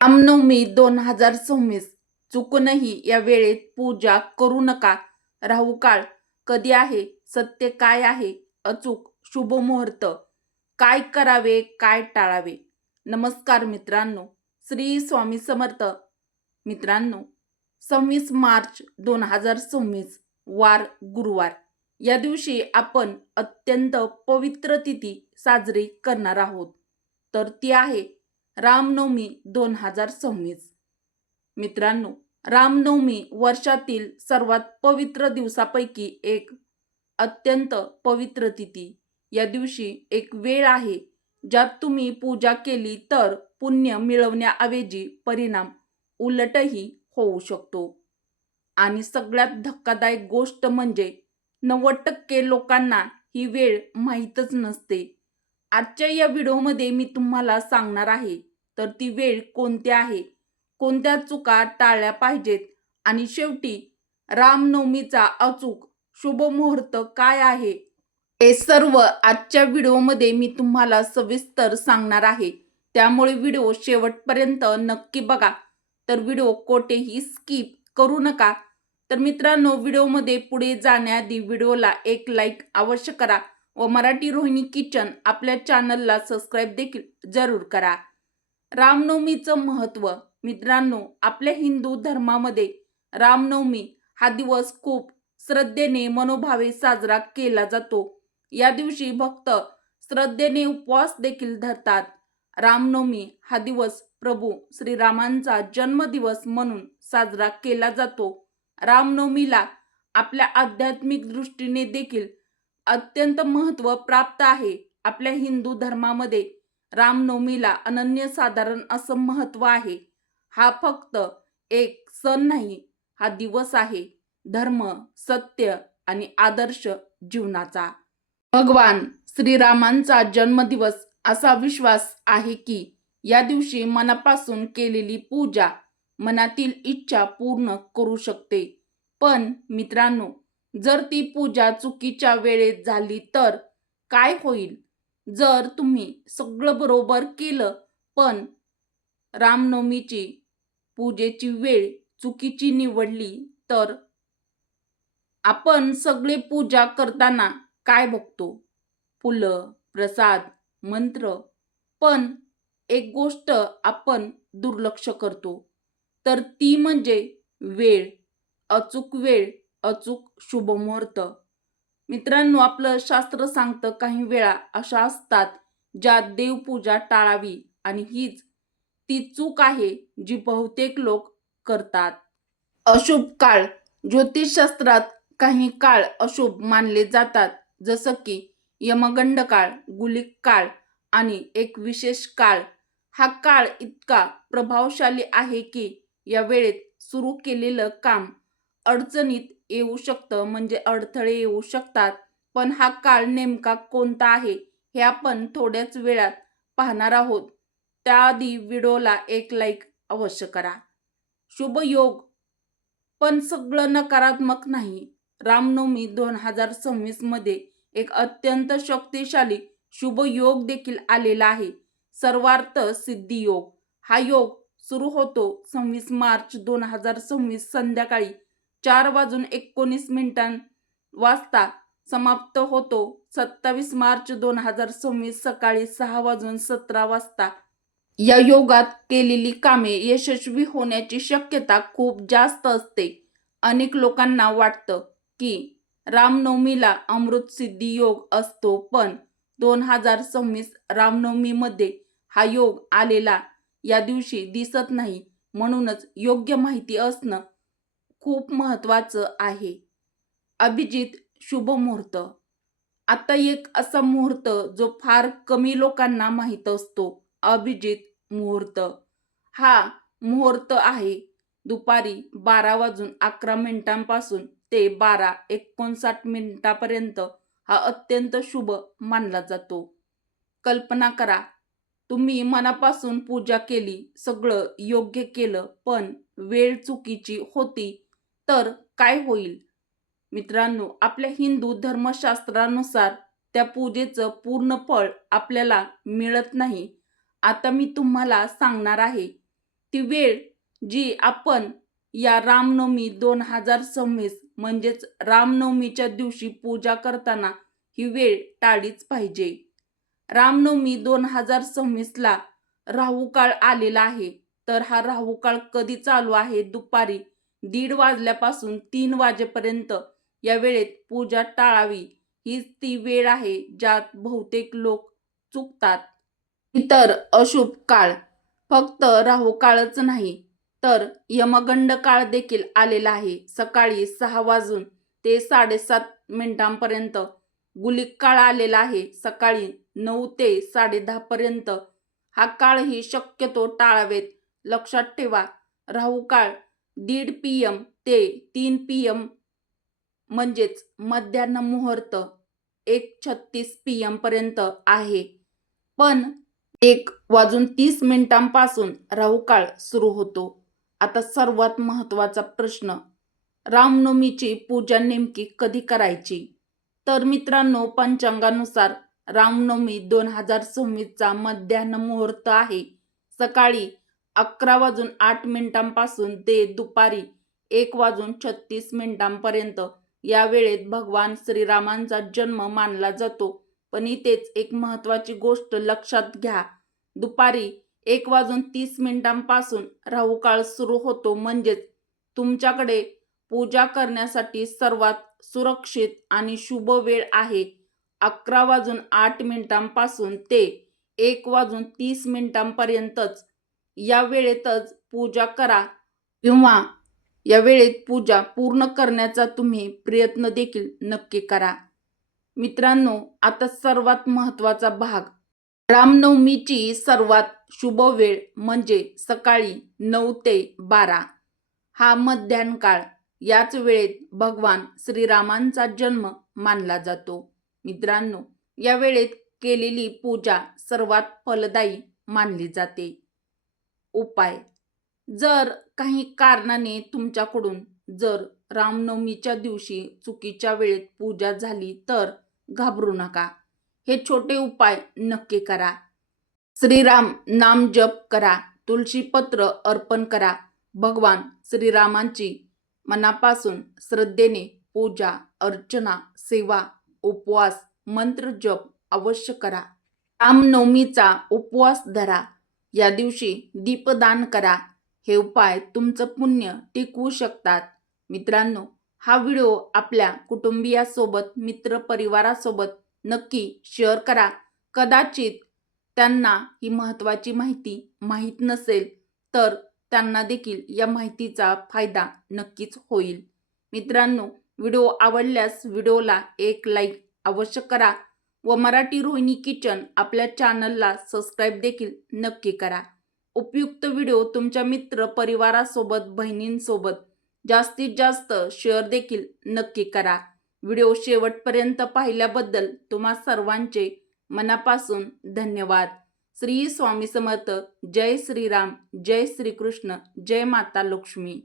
रामनवमी 2026 चुकूनही या वेळेत पूजा करू नका. राहू काळ कधी आहे, सत्य काय आहे, अचूक शुभ मुहूर्त काय करावे, काय टाळावे. नमस्कार मित्रांनो, श्री स्वामी समर्थ. मित्रांनो, 26 मार्च 2026 वार गुरुवार या दिवशी आपण अत्यंत पवित्र तिथी साजरी करणार आहोत. तर ती आहे रामनवमी 2026. मित्रांनो, रामनवमी वर्षातील सर्वात पवित्र दिवसापैकी एक अत्यंत पवित्र तिथी. या दिवशी एक वेळ आहे ज्यात तुम्ही पूजा केली तर पुण्य मिळवण्याऐवजी परिणाम उलटही होऊ शकतो. आणि सगळ्यात धक्कादायक गोष्ट म्हणजे 90% लोकांना ही वेळ माहीतच नसते. आजच्या या व्हिडिओमध्ये मी तुम्हाला सांगणार आहे तर ती वेळ कोणती आहे, कोणत्या चुका टाळल्या पाहिजेत आणि शेवटी रामनवमीचा अचूक शुभ मुहूर्त काय आहे, हे सर्व आजच्या व्हिडिओमध्ये मी तुम्हाला सविस्तर सांगणार आहे. त्यामुळे व्हिडिओ शेवटपर्यंत नक्की बघा. तर व्हिडिओ कोठेही स्किप करू नका. तर मित्रांनो, व्हिडिओमध्ये पुढे जाण्याआधी व्हिडिओला एक लाईक अवश्य करा व मराठी रोहिणी किचन आपल्या चॅनलला सबस्क्राईब देखील जरूर करा. रामनवमीचं महत्त्व. मित्रांनो, आपल्या हिंदू धर्मामध्ये रामनवमी हा दिवस खूप श्रद्धेने मनोभावे साजरा केला जातो. या दिवशी भक्त श्रद्धेने उपवास देखील धरतात. रामनवमी हा दिवस प्रभू श्रीरामांचा जन्मदिवस म्हणून साजरा केला जातो. रामनवमीला आपल्या आध्यात्मिक दृष्टीने देखील अत्यंत महत्त्व प्राप्त आहे. आपल्या हिंदू धर्मामध्ये रामनवमीला अनन्यसाधारण असं महत्त्व आहे. हा फक्त एक सण नाही, हा दिवस आहे धर्म, सत्य आणि आदर्श जीवनाचा. भगवान श्रीरामांचा जन्मदिवस असा विश्वास आहे की या दिवशी मनापासून केलेली पूजा मनातील इच्छा पूर्ण करू शकते. पण मित्रांनो, जर ती पूजा चुकीच्या वेळेत झाली तर काय होईल? जर तुम्ही सगळं बरोबर केलं पण रामनवमीची पूजेची वेळ चुकीची निवडली तर? आपण सगळे पूजा करताना काय बघतो? फुलं, प्रसाद, मंत्र. पण एक गोष्ट आपण दुर्लक्ष करतो, तर ती म्हणजे वेळ. अचूक वेळ, अचूक शुभमुहूर्त. मित्रांनो, आपलं शास्त्र सांगतं काही वेळा अशा असतात ज्यात देवपूजा टाळावी आणि हीच ती चूक आहे जी बहुतेक लोक करतात. अशुभ काळ. ज्योतिषशास्त्रात काही काळ अशुभ मानले जातात, जसं की यमगंड काळ, गुलिक काळ आणि एक विशेष काळ. हा काळ इतका प्रभावशाली आहे की या वेळेत सुरू केलेलं काम अडचणीत येऊ शकतं, म्हणजे अडथळे येऊ शकतात. पण हा काळ नेमका कोणता आहे हे आपण थोड्याच वेळात पाहणार आहोत. त्याआधी व्हिडिओला एक लाईक अवश्य करा. शुभ योग. पण सगळं नकारात्मक नाही. रामनवमी 2026 मध्ये एक अत्यंत शक्तिशाली शुभ योग देखील आलेला आहे. सर्वार्थ सिद्धी योग. हा योग सुरू होतो 26 मार्च 2026 संध्याकाळी 4:19 वाजता, समाप्त होतो 27 मार्च 2026 सकाळी 6:17 वाजता. या योगात केलेली कामे यशस्वी होण्याची शक्यता खूप जास्त असते. अनेक लोकांना वाटतं की रामनवमीला अमृत सिद्धी योग असतो, पण 2026 रामनवमीमध्ये हा योग आलेला या दिवशी दिसत नाही. म्हणूनच योग्य माहिती असणं खूप महत्त्वाचं आहे. अभिजित शुभ मुहूर्त. आता एक असा मुहूर्त जो फार कमी लोकांना माहीत असतो. अभिजित मुहूर्त. हा मुहूर्त आहे दुपारी 12:11 पासून ते 12:59 पर्यंत. हा अत्यंत शुभ मानला जातो. कल्पना करा, तुम्ही मनापासून पूजा केली, सगळं योग्य केलं, पण वेळ चुकीची होती तर काय होईल? मित्रांनो, आपल्या हिंदू धर्मशास्त्रानुसार त्या पूजेचं पूर्ण फळ आपल्याला मिळत नाही. आता मी तुम्हाला सांगणार आहे ती वेळ जी आपण या रामनवमी 2026 म्हणजेच रामनवमीच्या दिवशी पूजा करताना ही वेळ टाळलीच पाहिजे. रामनवमी 2026ला राहू काळ आलेला आहे. तर हा राहू काळ कधी चालू आहे? दुपारी 1:30 वाजल्यापासून 3 वाजेपर्यंत या वेळेत पूजा टाळावी. हीच ती वेळ आहे ज्यात बहुतेक लोक चुकतात. इतर अशुभ काळ फक्त राहू काळच नाही तर यमगंड काळ देखील आलेला आहे. सकाळी 6 वाजून ते 7:30 पर्यंत गुलिक काळ आलेला आहे. सकाळी 9 ते 10:30 पर्यंत हा काळही शक्यतो टाळावेत. लक्षात ठेवा, राहू काळ 1:30 PM ते 3 PM म्हणजेच मध्यान्ह मुहूर्त 1:36 PM पर्यंत आहे. पण 1:30 पासून राहू काळ सुरू होतो. आता सर्वात महत्त्वाचा प्रश्न, रामनवमीची पूजा नेमकी कधी करायची? तर मित्रांनो, पंचांगानुसार रामनवमी 2026चा मध्यान्ह मुहूर्त आहे सकाळी 11:08 पासून ते दुपारी 1:36 पर्यंत. या वेळेत भगवान श्रीरामांचा जन्म मानला जातो. पण इथेच एक महत्त्वाची गोष्ट लक्षात घ्या, दुपारी 1:30 पासून राहू काळ सुरू होतो. म्हणजेच तुमच्याकडे पूजा करण्यासाठी सर्वात सुरक्षित आणि शुभ वेळ आहे 11:08 पासून ते 1:30 पर्यंतच. या वेळेतच पूजा करा किंवा या वेळेत पूजा पूर्ण करण्याचा तुम्ही प्रयत्न देखील नक्की करा. मित्रांनो, आता सर्वात महत्त्वाचा भाग, रामनवमीची सर्वात शुभ वेळ म्हणजे सकाळी 9 ते 12 हा मध्यान्ह काळ. याच वेळेत भगवान श्रीरामांचा जन्म मानला जातो. मित्रांनो, या वेळेत केलेली पूजा सर्वात फलदायी मानली जाते. उपाय, जर काही कारणाने तुमच्याकडून जर रामनवमीच्या दिवशी चुकीच्या वेळेत पूजा झाली तर घाबरू नका. हे छोटे उपाय नक्की करा. श्रीराम नाम जप करा, तुळशीपत्र अर्पण करा, भगवान श्रीरामांची मनापासून श्रद्धेने पूजा, अर्चना, सेवा, उपवास, मंत्र जप अवश्य करा. रामनवमीचा उपवास धरा. या दिवशी दीपदान करा. हे उपाय तुमचं पुण्य टिकवू शकतात. मित्रांनो, हा व्हिडिओ आपल्या कुटुंबियासोबत, मित्रपरिवारासोबत नक्की शेअर करा. कदाचित त्यांना ही महत्त्वाची माहिती माहीत नसेल तर त्यांना देखील या माहितीचा फायदा नक्कीच होईल. मित्रांनो, व्हिडिओ आवडल्यास व्हिडिओला एक लाईक अवश्य करा व मराठी रोहिणी किचन आपल्या चॅनलला सबस्क्राईब देखील नक्की करा. उपयुक्त व्हिडिओ तुमच्या मित्र परिवारासोबत, बहिणींसोबत जास्तीत जास्त शेअर देखील नक्की करा. व्हिडिओ शेवटपर्यंत पाहिल्याबद्दल तुम्हा सर्वांचे मनापासून धन्यवाद. श्री स्वामी समर्थ. जय श्रीराम, जय श्रीकृष्ण, जय माता लक्ष्मी.